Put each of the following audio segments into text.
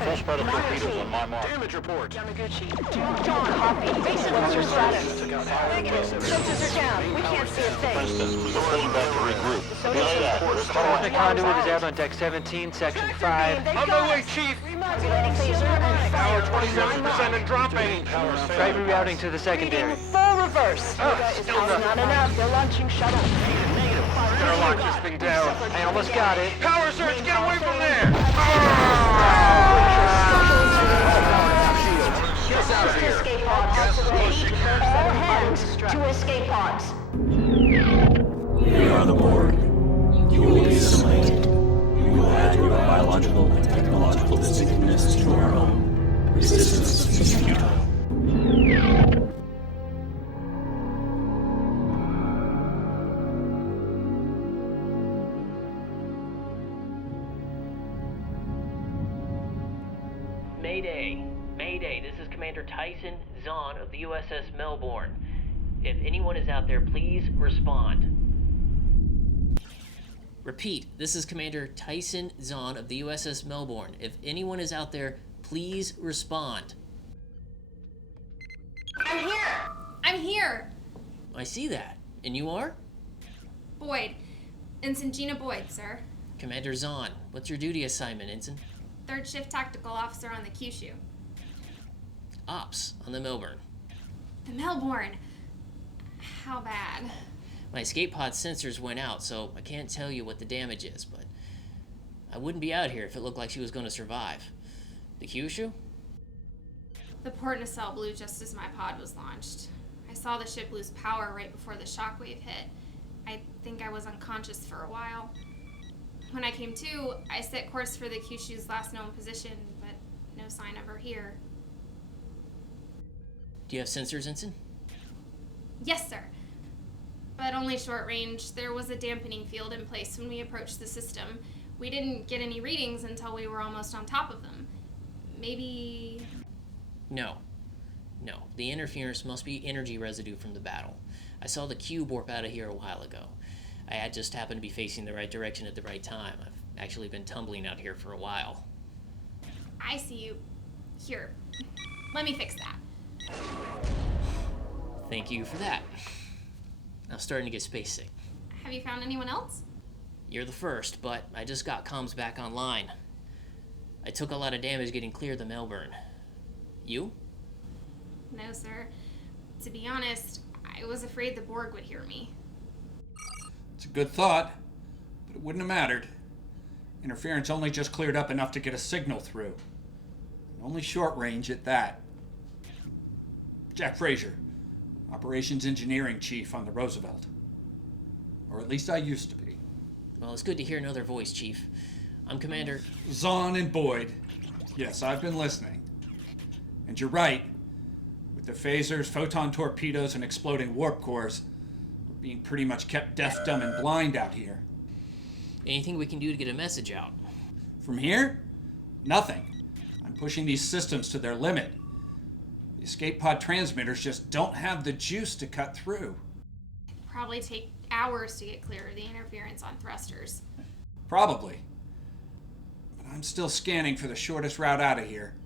Full spread of torpedoes on my mark. Damage report. Yamaguchi. John, copy. Basic, what's your status? Negative. Sensors are down. We can't see a thing. Princeton, reporting back to regroup. Relay that. The conduit is out on deck 17, section 5. On my way, Chief. Remodulating phaser and Power fire. 27% and dropping. Try rerouting to the secondary. Full reverse. Still Not enough. They're launching shuttle. Better lock this thing down. I almost got it. Power surge, get away from there! Get out of here. Escape pods. Repeat, all hands to escape pods. We are the Borg. You will be assimilated. We will add your biological and technological distinctiveness to our own. Resistance is futile. Mayday! Mayday, this is Commander Tyson Zahn of the USS Melbourne. If anyone is out there, please respond. Repeat, this is Commander Tyson Zahn of the USS Melbourne. If anyone is out there, please respond. I'm here! I'm here! I see that. And you are? Boyd. Ensign Gina Boyd, sir. Commander Zahn, what's your duty assignment, Ensign? Third shift tactical officer on the Kyushu. Ops on the Melbourne. The Melbourne. How bad? My escape pod sensors went out, so I can't tell you what the damage is, but I wouldn't be out here if it looked like she was going to survive. The Kyushu? The port nacelle blew just as my pod was launched. I saw the ship lose power right before the shockwave hit. I think I was unconscious for a while. When I came to, I set course for the Kyushu's last known position, but no sign of her here. Do you have sensors, Ensign? Yes, sir. But only short range. There was a dampening field in place when we approached the system. We didn't get any readings until we were almost on top of them. Maybe... No. The interference must be energy residue from the battle. I saw the cube warp out of here a while ago. I had just happened to be facing the right direction at the right time. I've actually been tumbling out here for a while. I see you. Here. Let me fix that. Thank you for that. I'm starting to get space sick. Have you found anyone else? You're the first, but I just got comms back online. I took a lot of damage getting clear of the Melbourne. You? No, sir. To be honest, I was afraid the Borg would hear me. It's a good thought, but it wouldn't have mattered. Interference only just cleared up enough to get a signal through. And only short range at that. Jack Fraser, Operations Engineering Chief on the Roosevelt. Or at least I used to be. Well, it's good to hear another voice, Chief. I'm Commander... Zahn and Boyd. Yes, I've been listening. And you're right. With the phasers, photon torpedoes, and exploding warp cores, we're being pretty much kept deaf, dumb, and blind out here. Anything we can do to get a message out? From here? Nothing. I'm pushing these systems to their limit. The escape pod transmitters just don't have the juice to cut through. It'd probably take hours to get clear of the interference on thrusters. Probably. But I'm still scanning for the shortest route out of here.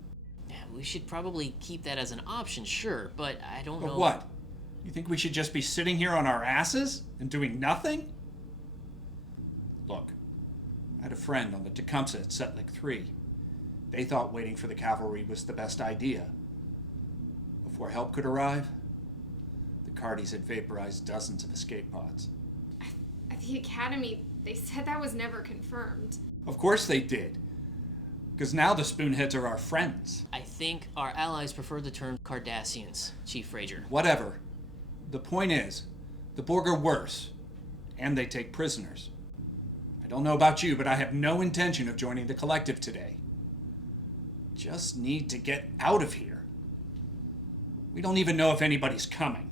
We should probably keep that as an option, sure, but I don't know... But what? You think we should just be sitting here on our asses and doing nothing? Look, I had a friend on the Tecumseh at Setlik 3. They thought waiting for the cavalry was the best idea. Before help could arrive, the Cardis had vaporized dozens of escape pods. At the Academy, they said that was never confirmed. Of course they did. Because now the Spoonheads are our friends. I think our allies prefer the term Cardassians, Chief Fraser. Whatever. The point is, the Borg are worse, and they take prisoners. I don't know about you, but I have no intention of joining the collective today. Just need to get out of here. We don't even know if anybody's coming.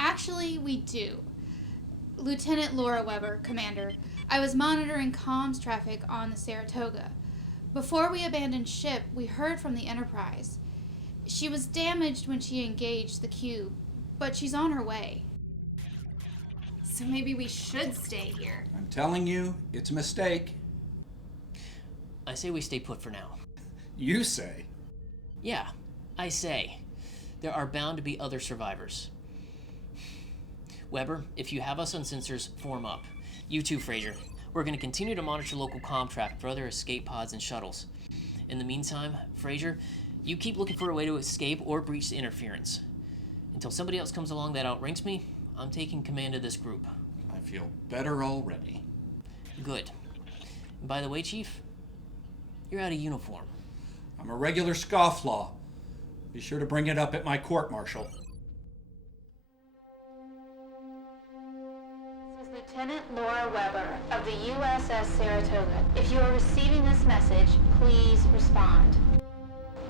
Actually, we do. Lieutenant Laura Weber, Commander. I was monitoring comms traffic on the Saratoga. Before we abandoned ship, we heard from the Enterprise. She was damaged when she engaged the cube, but she's on her way. So maybe we should stay here. I'm telling you, it's a mistake. I say we stay put for now. You say? Yeah, I say. There are bound to be other survivors. Weber, if you have us on sensors, form up. You too, Fraser. We're going to continue to monitor local comm traffic for other escape pods and shuttles. In the meantime, Fraser, you keep looking for a way to escape or breach the interference. Until somebody else comes along that outranks me, I'm taking command of this group. I feel better already. Good. And by the way, Chief, you're out of uniform. I'm a regular scofflaw. Be sure to bring it up at my court-martial. This is Lieutenant Laura Weber of the USS Saratoga. If you are receiving this message, please respond.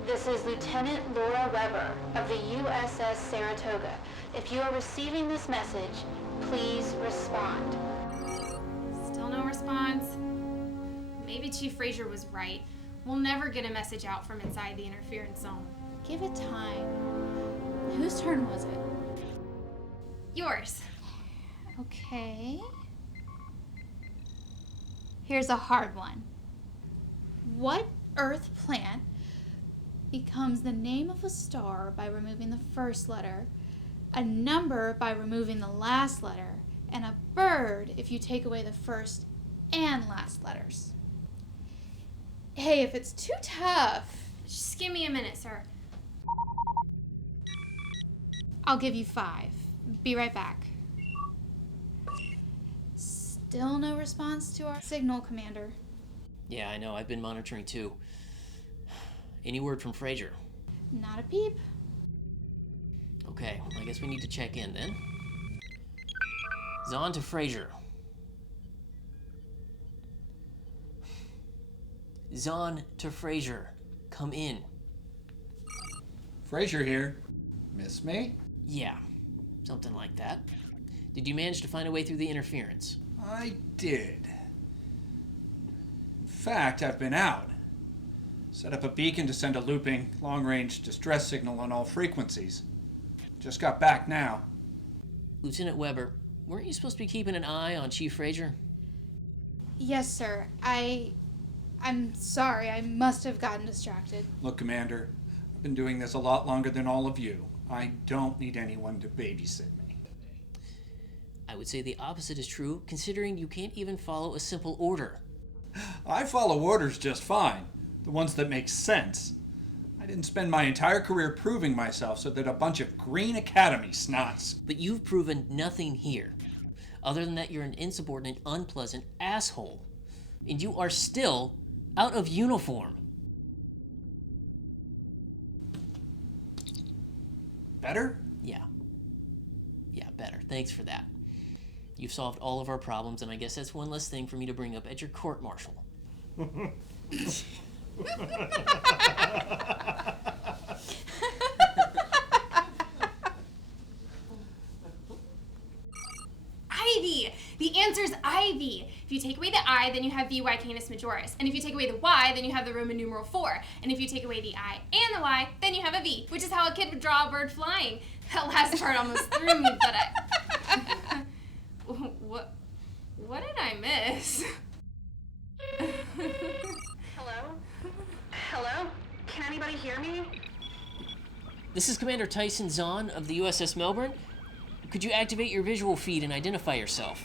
This is Lieutenant Laura Weber of the USS Saratoga. If you are receiving this message, please respond. Still no response. Maybe Chief Fraser was right. We'll never get a message out from inside the interference zone. Give it time. Whose turn was it? Yours. Okay. Here's a hard one. What Earth plant becomes the name of a star by removing the first letter, a number by removing the last letter, and a bird if you take away the first and last letters? Hey, if it's too tough, Just give me a minute, sir. I'll give you 5. Be right back. Still no response to our signal, Commander. Yeah, I know. I've been monitoring too. Any word from Fraser? Not a peep. Okay, I guess we need to check in then. Zahn to Fraser. Zahn to Fraser. Come in. Fraser here. Miss me? Yeah, something like that. Did you manage to find a way through the interference? I did. In fact, I've been out. Set up a beacon to send a looping, long-range distress signal on all frequencies. Just got back now. Lieutenant Weber, weren't you supposed to be keeping an eye on Chief Fraser? Yes, sir. I'm sorry. I must have gotten distracted. Look, Commander, I've been doing this a lot longer than all of you. I don't need anyone to babysit me. I would say the opposite is true, considering you can't even follow a simple order. I follow orders just fine. The ones that make sense. I didn't spend my entire career proving myself so that a bunch of Green Academy snots. But you've proven nothing here, other than that you're an insubordinate, unpleasant asshole. And you are still out of uniform. Better? Yeah, better. Thanks for that. You've solved all of our problems, and I guess that's one less thing for me to bring up at your court-martial. Ivy! The answer's Ivy. If you take away the I, then you have VY Canis Majoris. And if you take away the Y, then you have the Roman numeral 4. And if you take away the I and the Y, then you have a V, which is how a kid would draw a bird flying. That last part almost threw me, but I... What did I miss? Hello? Hello? Can anybody hear me? This is Commander Tyson Zahn of the USS Melbourne. Could you activate your visual feed and identify yourself?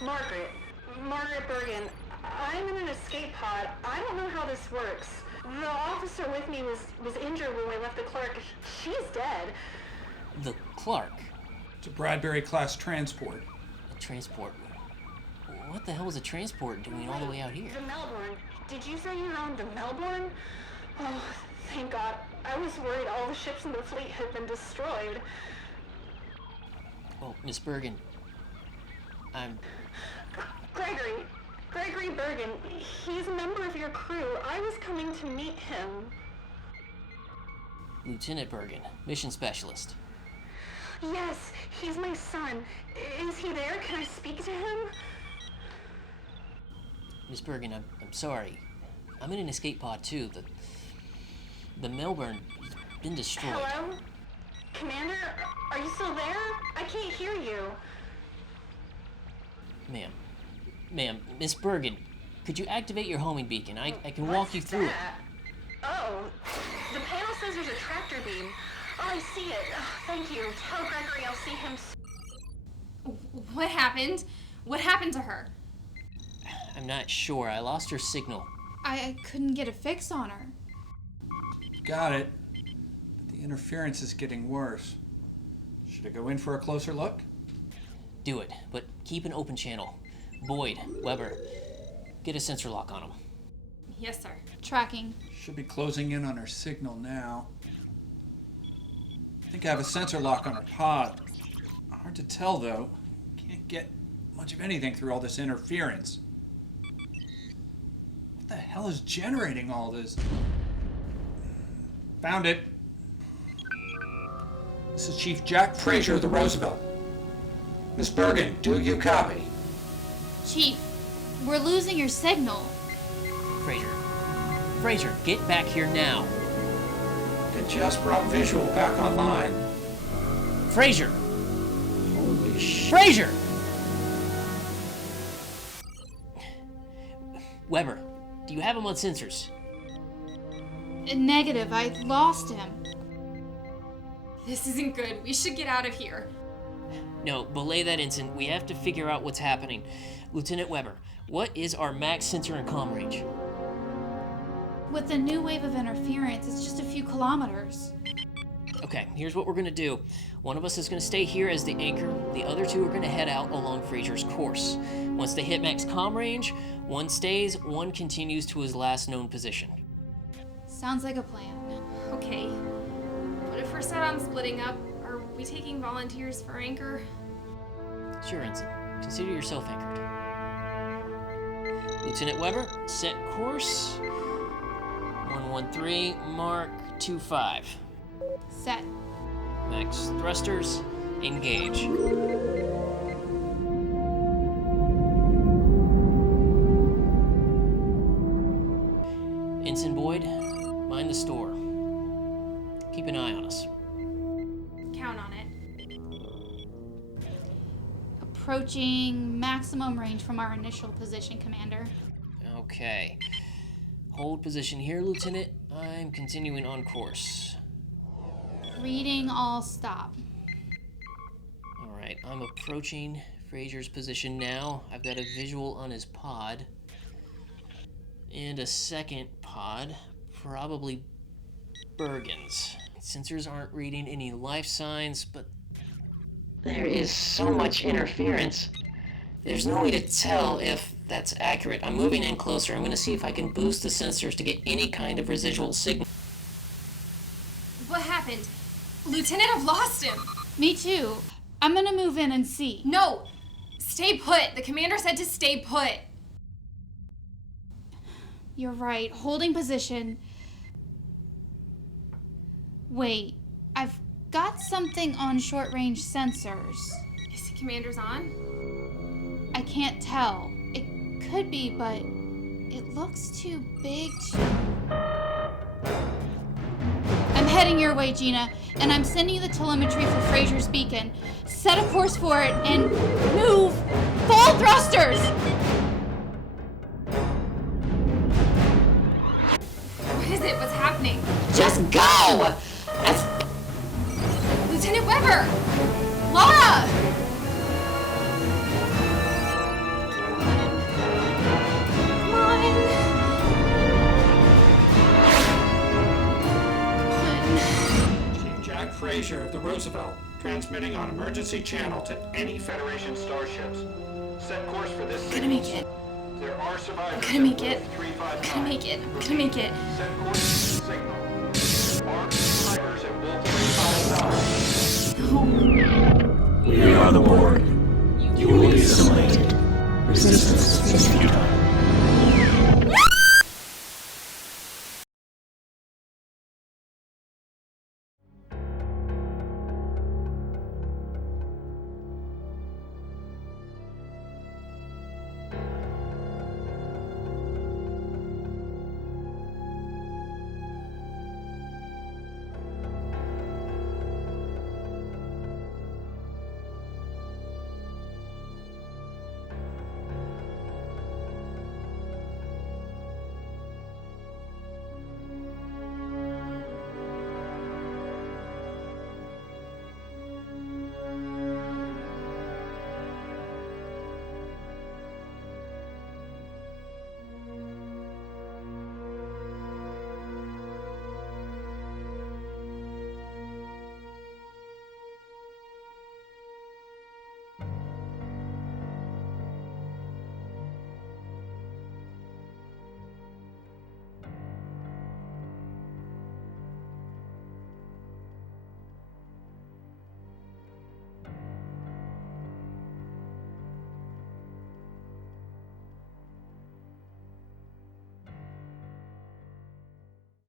Margaret Bergen. I'm in an escape pod. I don't know how this works. The officer with me was injured when we left the Clark. She's dead. The Clark? It's a Bradbury-class transport. A transport? What the hell was a transport doing all the way out here? The Melbourne. Did you say you're on the Melbourne? Oh, thank God. I was worried all the ships in the fleet had been destroyed. Oh, Miss Bergen. I'm... Gregory Bergen. He's a member of your crew. I was coming to meet him. Lieutenant Bergen, mission specialist. Yes, he's my son. Is he there? Can I speak to him? Miss Bergen, I'm sorry. I'm in an escape pod too. The Melbourne's been destroyed. Hello? Commander, are you still there? I can't hear you. Ma'am, Miss Bergen, could you activate your homing beacon? I can walk you through it. Oh, the panel says there's a tractor beam. Oh, I see it. Oh, thank you. Tell Gregory I'll see him soon. What happened? What happened to her? I'm not sure. I lost her signal. I couldn't get a fix on her. Got it. But the interference is getting worse. Should I go in for a closer look? Do it, but keep an open channel. Boyd, Weber, get a sensor lock on them. Yes, sir. Tracking. Should be closing in on her signal now. I think I have a sensor lock on her pod. Hard to tell, though. Can't get much of anything through all this interference. What the hell is generating all this? Found it. This is Chief Jack Fraser of the Roosevelt. Miss Bergen, do you copy? Chief, we're losing your signal. Fraser, get back here now. It just brought visual back online. Fraser! Holy shit. Fraser! Weber, do you have him on sensors? Negative, I lost him. This isn't good. We should get out of here. No, belay that ensign. We have to figure out what's happening. Lieutenant Weber, what is our max sensor and comm range? With the new wave of interference, it's just a few kilometers. Okay, here's what we're gonna do. One of us is gonna stay here as the anchor. The other two are gonna head out along Fraser's course. Once they hit max comm range, one stays, one continues to his last known position. Sounds like a plan. Okay. What if we're set on splitting up? Are we taking volunteers for anchor? Sure, ensign. Consider yourself anchored. Lieutenant Weber, set course. 113, Mark 25. Set. Max thrusters, engage. Ensign Boyd, mind the store. Keep an eye on us. Count on it. Approaching maximum range from our initial position, Commander. Okay. Hold position here, Lieutenant. I'm continuing on course. Reading all stop. Alright, I'm approaching Fraser's position now. I've got a visual on his pod. And a second pod, probably Bergen's. Sensors aren't reading any life signs, but there is so much interference. There's no way to tell if that's accurate. I'm moving in closer. I'm going to see if I can boost the sensors to get any kind of residual signal. What happened? Lieutenant, I've lost him. Me too. I'm gonna move in and see. No! Stay put. The commander said to stay put. You're right. Holding position. Wait, I've got something on short-range sensors. Is the commander's on? I can't tell. It could be, but it looks too big to... I'm heading your way, Gina, and I'm sending you the telemetry for Fraser's beacon. Set a course for it and move! Full thrusters! What is it? What's happening? Just go! Lieutenant Weber! Laura! Come on. Chief Jack Fraser of the Roosevelt, transmitting on emergency channel to any Federation starships. Set course for this I'm gonna make it. There are survivors. I'm gonna make it. at 359. I'm gonna make it. I'm gonna make it. Set course for the signal. Armed snipers at Wolf 359. We are the Borg. You will be assimilated. Resistance is futile.